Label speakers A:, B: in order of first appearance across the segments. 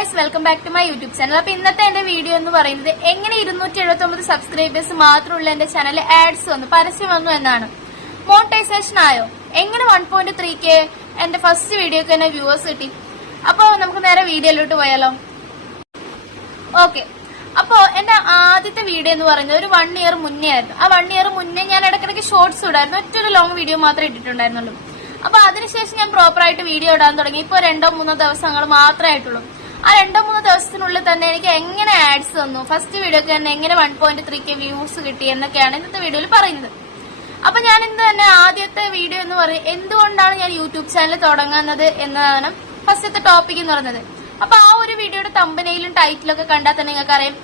A: Guys welcome back to my YouTube channel അപ്പൊ ഇന്നത്തെ എന്റെ വീഡിയോ എന്ന് പറയുന്നത് എങ്ങനെ ഇരുന്നൂറ്റി എഴുപത്തി ഒമ്പത് സബ്സ്ക്രൈബേഴ്സ് മാത്രമുള്ള എന്റെ ചാനൽ ആഡ്സ് വന്നു പരസ്യം വന്നു എന്നാണ്. മോണിറ്റൈസേഷൻ ആയോ? എങ്ങനെ വൺ പോയിന്റ് ത്രീ കെ എന്റെ ഫസ്റ്റ് വീഡിയോക്ക് തന്നെ വ്യൂവേഴ്സ് കിട്ടി? അപ്പൊ നമുക്ക് നേരെ വീഡിയോയിലോട്ട് പോയാലോ. ഓക്കെ അപ്പോ എന്റെ ആദ്യത്തെ വീഡിയോ എന്ന് പറയുന്നത് ഒരു വൺ ഇയർ മുന്നേ ആയിരുന്നു. ആ വൺ ഇയർ മുന്നേ ഞാൻ ഇടയ്ക്കിടയ്ക്ക് ഷോർട്സ് ഇടായിരുന്നു. ഒറ്റൊരു ലോങ് വീഡിയോ മാത്രമേ ഇട്ടിട്ടുണ്ടായിരുന്നുള്ളൂ. അപ്പൊ അതിനുശേഷം ഞാൻ പ്രോപ്പറായിട്ട് വീഡിയോ ഇടാൻ തുടങ്ങി. ഇപ്പൊ രണ്ടോ മൂന്നോ ദിവസങ്ങൾ മാത്രമേ ആയിട്ടുള്ളൂ. ആ രണ്ടോ മൂന്നോ ദിവസത്തിനുള്ളിൽ തന്നെ എനിക്ക് എങ്ങനെ ആഡ്സ് തന്നു ഫസ്റ്റ് വീഡിയോക്ക് തന്നെ എങ്ങനെ one point three K views കിട്ടി എന്നൊക്കെയാണ് ഇന്നത്തെ വീഡിയോയിൽ പറയുന്നത്. അപ്പൊ ഞാൻ ഇന്ന് തന്നെ ആദ്യത്തെ വീഡിയോ എന്ന് പറയും എന്തുകൊണ്ടാണ് ഞാൻ യൂട്യൂബ് ചാനൽ തുടങ്ങുന്നത് എന്നതാണ് ഫസ്റ്റത്തെ ടോപ്പിക് എന്ന് പറയുന്നത്. അപ്പൊ ആ ഒരു വീഡിയോയുടെ തമ്പനയിലും ടൈറ്റിലും ഒക്കെ കണ്ടാൽ തന്നെ നിങ്ങൾക്ക് അറിയാം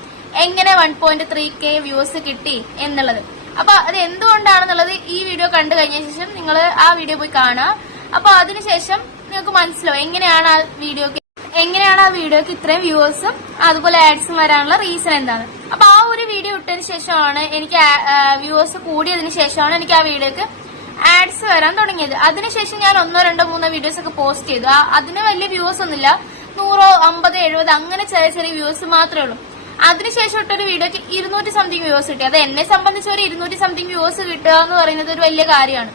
A: എങ്ങനെ one point three K views കിട്ടി എന്നുള്ളത്. അപ്പൊ അത് എന്തുകൊണ്ടാണെന്നുള്ളത് ഈ വീഡിയോ കണ്ടു കഴിഞ്ഞ ശേഷം നിങ്ങൾ ആ വീഡിയോ പോയി കാണുക. അപ്പൊ അതിനുശേഷം നിങ്ങൾക്ക് മനസ്സിലാവും എങ്ങനെയാണ് ആ വീഡിയോക്ക് എങ്ങനെയാണ് ആ വീഡിയോക്ക് ഇത്രയും വ്യൂവേഴ്സും അതുപോലെ ആഡ്സും വരാനുള്ള റീസൺ എന്താണ്? അപ്പൊ ആ ഒരു വീഡിയോ ഇട്ടതിന് ശേഷമാണ് എനിക്ക് വ്യൂവേഴ്സ് കൂടിയതിന് ശേഷമാണ് എനിക്ക് ആ വീഡിയോക്ക് ആഡ്സ് വരാൻ തുടങ്ങിയത്. അതിനുശേഷം ഞാൻ ഒന്നോ രണ്ടോ മൂന്നോ വീഡിയോസ് ഒക്കെ പോസ്റ്റ് ചെയ്തു. അതിന് വലിയ വ്യൂവേഴ്സ് ഒന്നുമില്ല. നൂറോ അമ്പത് എഴുപത് അങ്ങനെ ചെറിയ ചെറിയ വ്യൂവേഴ്സ് മാത്രമേ ഉള്ളൂ. അതിനുശേഷം ഇട്ടൊരു വീഡിയോക്ക് ഇരുന്നൂറ്റി സംതിങ് വ്യൂവേഴ്സ് കിട്ടി. അത് എന്നെ സംബന്ധിച്ച് ഒരു ഇരുന്നൂറ്റി സംതിങ് വ്യൂവേഴ്സ് കിട്ടുക എന്ന് പറയുന്നത് ഒരു വലിയ കാര്യമാണ്.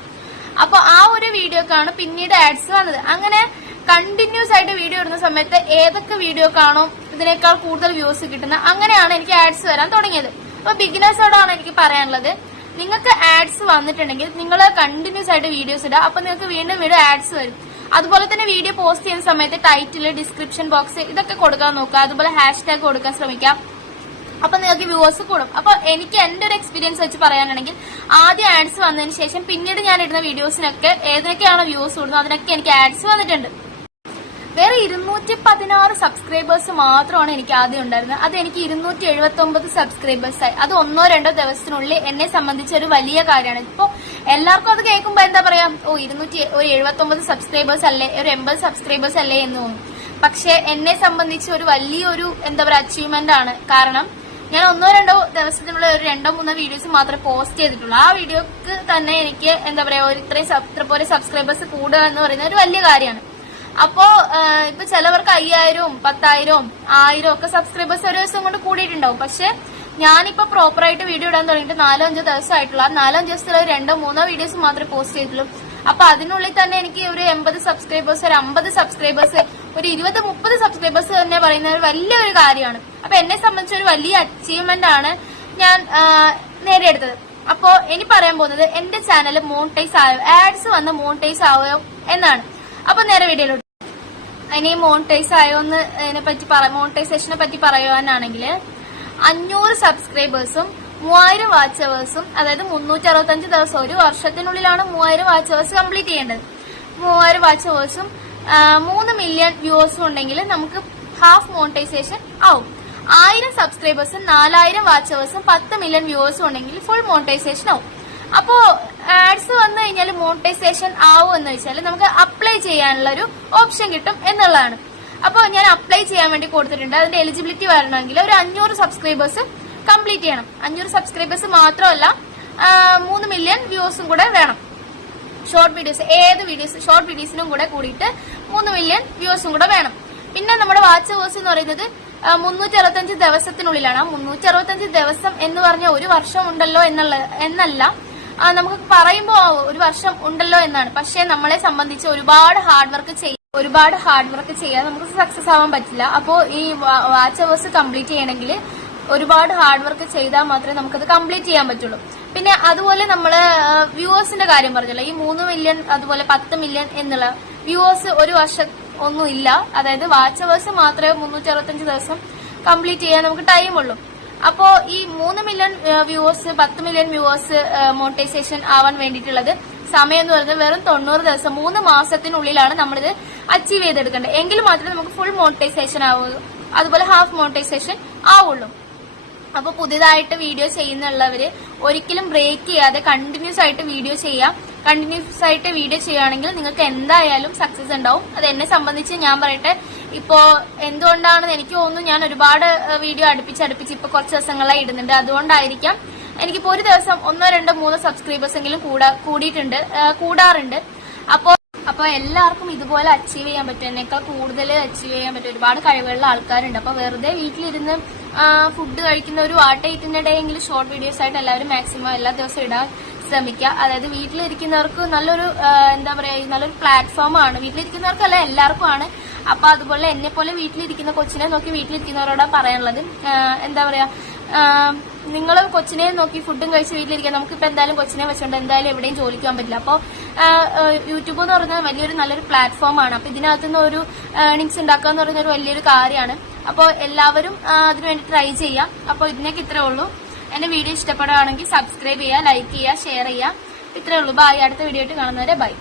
A: അപ്പൊ ആ ഒരു വീഡിയോക്കാണ് പിന്നീട് ആഡ്സ് വന്നത്. അങ്ങനെ കണ്ടിന്യൂസ് ആയിട്ട് വീഡിയോ ഇടുന്ന സമയത്ത് ഏതൊക്കെ വീഡിയോ കാണും ഇതിനേക്കാൾ കൂടുതൽ വ്യൂസ് കിട്ടുന്ന അങ്ങനെയാണ് എനിക്ക് ആഡ്സ് വരാൻ തുടങ്ങിയത്. അപ്പൊ ബിഗിനേഴ്സോടാണ് എനിക്ക് പറയാനുള്ളത്. നിങ്ങൾക്ക് ആഡ്സ് വന്നിട്ടുണ്ടെങ്കിൽ നിങ്ങൾ കണ്ടിന്യൂസ് ആയിട്ട് വീഡിയോസ് ഇടുക അപ്പൊ നിങ്ങൾക്ക് വീണ്ടും വീണ്ടും ആഡ്സ് വരും. അതുപോലെ തന്നെ വീഡിയോ പോസ്റ്റ് ചെയ്യുന്ന സമയത്ത് ടൈറ്റിൽ ഡിസ്ക്രിപ്ഷൻ ബോക്സ് ഇതൊക്കെ കൊടുക്കാൻ നോക്കുക. അതുപോലെ ഹാഷ് ടാഗ് കൊടുക്കാൻ ശ്രമിക്കാം. അപ്പൊ നിങ്ങൾക്ക് വ്യൂവേഴ്സ് കൂടും. അപ്പൊ എനിക്ക് എന്റെ ഒരു എക്സ്പീരിയൻസ് വെച്ച് പറയാനാണെങ്കിൽ ആദ്യം ആഡ്സ് വന്നതിന് ശേഷം പിന്നീട് ഞാൻ ഇടുന്ന വീഡിയോസിനൊക്കെ ഏതൊക്കെയാണ് വ്യൂസ് കൂടുന്നത് അതിനൊക്കെ എനിക്ക് ആഡ്സ് വന്നിട്ടുണ്ട്. വേറെ ഇരുന്നൂറ്റി പതിനാറ് സബ്സ്ക്രൈബേഴ്സ് മാത്രമാണ് എനിക്ക് ആദ്യം ഉണ്ടായിരുന്നത്. അത് എനിക്ക് ഇരുന്നൂറ്റി എഴുപത്തി ഒമ്പത് സബ്സ്ക്രൈബേഴ്സ് ആയി. അത് ഒന്നോ രണ്ടോ ദിവസത്തിനുള്ളിൽ എന്നെ സംബന്ധിച്ച ഒരു വലിയ കാര്യമാണ്. ഇപ്പൊ എല്ലാവർക്കും അത് കേൾക്കുമ്പോ എന്താ പറയാ? ഓ ഇരുന്നൂറ്റി ഒരു എഴുപത്തി ഒമ്പത് സബ്സ്ക്രൈബേഴ്സ് അല്ലേ? ഒരു എൺപത് സബ്സ്ക്രൈബേഴ്സ് അല്ലേ എന്ന്. തോന്നും പക്ഷെ എന്നെ സംബന്ധിച്ച് ഒരു വലിയൊരു എന്താ പറയാ അച്ചീവ്മെന്റ് ആണ്. കാരണം ഞാൻ ഒന്നോ രണ്ടോ ദിവസത്തിനുള്ള ഒരു രണ്ടോ മൂന്നോ വീഡിയോസ് മാത്രമേ പോസ്റ്റ് ചെയ്തിട്ടുള്ളൂ. ആ വീഡിയോക്ക് തന്നെ എനിക്ക് എന്താ പറയാ ഒരു ഇത്രയും പോലെ സബ്സ്ക്രൈബേഴ്സ് കൂടുക എന്ന് പറയുന്നത് ഒരു വലിയ കാര്യമാണ്. അപ്പോ ഇപ്പൊ ചിലവർക്ക് അയ്യായിരവും പത്തായിരവും ആയിരം ഒക്കെ സബ്സ്ക്രൈബേഴ്സ് ഒരു ദിവസം കൊണ്ട് കൂടിയിട്ടുണ്ടാവും. പക്ഷെ ഞാനിപ്പോ പ്രോപ്പർ ആയിട്ട് വീഡിയോ ഇടാൻ തുടങ്ങിയിട്ട് നാലോ അഞ്ചോ ദിവസം ആയിട്ടുള്ള ആ നാലോ അഞ്ച് ദിവസത്തിൽ ഒരു രണ്ടോ മൂന്നോ വീഡിയോസ് മാത്രമേ പോസ്റ്റ് ചെയ്തിട്ടുള്ളൂ. അപ്പൊ അതിനുള്ളിൽ തന്നെ എനിക്ക് ഒരു എൺപത് സബ്സ്ക്രൈബേഴ്സ് ഒരു അമ്പത് സബ്സ്ക്രൈബേഴ്സ് ഒരു ഇരുപത് മുപ്പത് സബ്സ്ക്രൈബേഴ്സ് തന്നെ പറയുന്ന ഒരു വലിയൊരു കാര്യമാണ്. അപ്പൊ എന്നെ സംബന്ധിച്ച് ഒരു വലിയ അച്ചീവ്മെന്റ് ആണ് ഞാൻ നേടിയെടുത്തത്. അപ്പോ ഇനി പറയാൻ പോകുന്നത് എന്റെ ചാനൽ മോണിറ്റൈസ് ആയോ ആഡ്സ് വന്ന് മോണിറ്റൈസ് ആവോ എന്നാണ്. അപ്പൊ നേരെ വീഡിയോയിലോട്ട് ഇനി മോണിറ്റൈസ് ആയോ എന്ന് അതിനെ പറ്റി മോണിറ്റൈസേഷനെ പറ്റി പറയുവാനാണെങ്കിൽ അഞ്ഞൂറ് സബ്സ്ക്രൈബേഴ്സും മൂവായിരം വാച്ച് അവേഴ്സും അതായത് മുന്നൂറ്റി അറുപത്തഞ്ച് ദിവസം ഒരു വർഷത്തിനുള്ളിലാണ് മൂവായിരം വാച്ച് അവേഴ്സ് കംപ്ലീറ്റ് ചെയ്യേണ്ടത്. മൂവായിരം വാച്ച് അവേഴ്സും മൂന്ന് മില്യൺ വ്യൂവേഴ്സും ഉണ്ടെങ്കിൽ നമുക്ക് ഹാഫ് മോണിറ്റൈസേഷൻ ആവും. ആയിരം സബ്സ്ക്രൈബേഴ്സും നാലായിരം വാച്ച് അവേഴ്സും പത്ത് മില്യൺ വ്യൂവേഴ്സും ഉണ്ടെങ്കിൽ ഫുൾ മോണിറ്റൈസേഷൻ ആവും. അപ്പോ ആഡ്സ് വന്നു കഴിഞ്ഞാൽ മോണിറ്റൈസേഷൻ ആവും എന്ന് വെച്ചാൽ നമുക്ക് അപ്ലൈ ചെയ്യാനുള്ള ഒരു ഓപ്ഷൻ കിട്ടും എന്നുള്ളതാണ്. അപ്പോൾ ഞാൻ അപ്ലൈ ചെയ്യാൻ വേണ്ടി കൊടുത്തിട്ടുണ്ട്. അതിന്റെ എലിജിബിലിറ്റി വരണമെങ്കിൽ ഒരു അഞ്ഞൂറ് സബ്സ്ക്രൈബേഴ്സ് കംപ്ലീറ്റ് ചെയ്യണം. അഞ്ഞൂറ് സബ്സ്ക്രൈബേഴ്സ് മാത്രമല്ല മൂന്ന് മില്യൺ വ്യൂസും കൂടെ വേണം. ഷോർട്ട് വീഡിയോസ് ഏത് വീഡിയോസ് ഷോർട്ട് വീഡിയോസിനും കൂടെ കൂടിയിട്ട് മൂന്ന് മില്യൺ വ്യൂസും കൂടെ വേണം. പിന്നെ നമ്മുടെ വാച്ച് ഹൗസ് എന്ന് പറയുന്നത് മുന്നൂറ്റി അറുപത്തഞ്ച് ദിവസത്തിനുള്ളിലാണ്. മുന്നൂറ്റി അറുപത്തഞ്ച് ദിവസം എന്ന് പറഞ്ഞ ഒരു വർഷം ഉണ്ടല്ലോ എന്നുള്ള എന്നല്ല നമുക്ക് പറയുമ്പോൾ ഒരു വർഷം ഉണ്ടല്ലോ എന്നാണ്. പക്ഷെ നമ്മളെ സംബന്ധിച്ച് ഒരുപാട് ഹാർഡ് വർക്ക് ചെയ്യും ഒരുപാട് ഹാർഡ് വർക്ക് ചെയ്യാൻ നമുക്ക് സക്സസ് ആവാൻ പറ്റില്ല. അപ്പോ ഈ വാച്ച് അവേഴ്സ് കംപ്ലീറ്റ് ചെയ്യണമെങ്കിൽ ഒരുപാട് ഹാർഡ് വർക്ക് ചെയ്താൽ മാത്രമേ നമുക്കത് കംപ്ലീറ്റ് ചെയ്യാൻ പറ്റുള്ളൂ. പിന്നെ അതുപോലെ നമ്മൾ വ്യൂവേഴ്സിന്റെ കാര്യം പറഞ്ഞല്ലോ. ഈ മൂന്ന് മില്യൺ അതുപോലെ പത്ത് മില്യൺ എന്നുള്ള വ്യൂവേഴ്സ് ഒരു വർഷം ഒന്നും ഇല്ല. അതായത് വാച്ച് അവേഴ്സ് മാത്രമേ മുന്നൂറ്റി ദിവസം കംപ്ലീറ്റ് ചെയ്യാൻ നമുക്ക് ടൈം ഉള്ളൂ. അപ്പോ ഈ മൂന്ന് മില്യൺ വ്യൂവേഴ്സ് പത്ത് മില്യൺ വ്യൂവേഴ്സ് മോണിറ്റൈസേഷൻ ആവാൻ വേണ്ടിയിട്ടുള്ളത് സമയം എന്ന് പറയുന്നത് വെറും തൊണ്ണൂറ് ദിവസം മൂന്ന് മാസത്തിനുള്ളിലാണ് നമ്മളിത് അച്ചീവ് ചെയ്തെടുക്കേണ്ടത്. എങ്കിൽ മാത്രമേ നമുക്ക് ഫുൾ മോണിറ്റൈസേഷൻ ആവുള്ളൂ അതുപോലെ ഹാഫ് മോണിറ്റൈസേഷൻ ആവുള്ളൂ. അപ്പൊ പുതിയതായിട്ട് വീഡിയോ ചെയ്യുന്നുള്ളവര് ഒരിക്കലും ബ്രേക്ക് ചെയ്യാതെ കണ്ടിന്യൂസ് ആയിട്ട് വീഡിയോ ചെയ്യാം. കണ്ടിന്യൂസ് ആയിട്ട് വീഡിയോ ചെയ്യുകയാണെങ്കിൽ നിങ്ങൾക്ക് എന്തായാലും സക്സസ് ഉണ്ടാവും. അത് എന്നെ സംബന്ധിച്ച് ഞാൻ പറയട്ടെ ഇപ്പോ എന്തുകൊണ്ടാണെന്ന് എനിക്ക് തോന്നുന്നു ഞാൻ ഒരുപാട് വീഡിയോ അടുപ്പിച്ച് അടുപ്പിച്ച് ഇപ്പൊ കുറച്ച് ദിവസങ്ങളായി ഇടുന്നുണ്ട്. അതുകൊണ്ടായിരിക്കാം എനിക്കിപ്പോ ഒരു ദിവസം ഒന്നോ രണ്ടോ മൂന്നോ സബ്സ്ക്രൈബേഴ്സ് എങ്കിലും കൂടാ കൂടിയിട്ടുണ്ട് കൂടാറുണ്ട്. അപ്പോൾ അപ്പോൾ എല്ലാവർക്കും ഇതുപോലെ അച്ചീവ് ചെയ്യാൻ പറ്റും. എന്നേക്കാൾ കൂടുതൽ അച്ചീവ് ചെയ്യാൻ പറ്റും. ഒരുപാട് കഴിവുള്ള ആൾക്കാരുണ്ട്. അപ്പോൾ വെറുതെ വീട്ടിലിരുന്ന് ഫുഡ് കഴിക്കുന്ന ഒരു വാട്ട് ഇടയെങ്കിലും ഡേ എങ്കിലും ഷോർട്ട് വീഡിയോസ് ആയിട്ട് എല്ലാവരും മാക്സിമം എല്ലാ ദിവസവും ഇടാൻ ശ്രമിക്കുക. അതായത് വീട്ടിലിരിക്കുന്നവർക്ക് നല്ലൊരു എന്താ പറയുക നല്ലൊരു പ്ലാറ്റ്ഫോം ആണ്. വീട്ടിലിരിക്കുന്നവർക്കല്ല എല്ലാവർക്കും ആണ് അപ്പൊ അതുപോലെ എന്നെ പോലെ വീട്ടിലിരിക്കുന്ന കൊച്ചിനെ നോക്കി വീട്ടിലിരിക്കുന്നവരോടാ പറയാനുള്ളത്. എന്താ പറയാ നിങ്ങൾ കൊച്ചിനെ നോക്കി ഫുഡും കഴിച്ച് വീട്ടിലിരിക്കുക. നമുക്കിപ്പോൾ എന്തായാലും കൊച്ചിനെ വെച്ചുകൊണ്ട് എന്തായാലും എവിടെയും ജോലിക്കാൻ പറ്റില്ല. അപ്പോൾ യൂട്യൂബ് എന്ന് പറഞ്ഞാൽ വലിയൊരു നല്ലൊരു പ്ലാറ്റ്ഫോം ആണ്. അപ്പോൾ ഇതിനകത്ത് നിന്ന് ഒരു ഏണിങ്സ് ഉണ്ടാക്കുക എന്ന് പറയുന്ന ഒരു വലിയൊരു കാര്യമാണ്. അപ്പോൾ എല്ലാവരും അതിനുവേണ്ടി ട്രൈ ചെയ്യാം അപ്പോൾ ഇതിനൊക്കെ ഇത്രേ ഉള്ളൂ. എന്റെ വീഡിയോ ഇഷ്ടപ്പെടുകയാണെങ്കിൽ സബ്സ്ക്രൈബ് ചെയ്യുക ലൈക്ക് ചെയ്യുക ഷെയർ ചെയ്യുക. ഇത്രയേ ഉള്ളൂ. ബൈ അടുത്ത വീഡിയോ ആയിട്ട് കാണുന്നവരെ ബൈ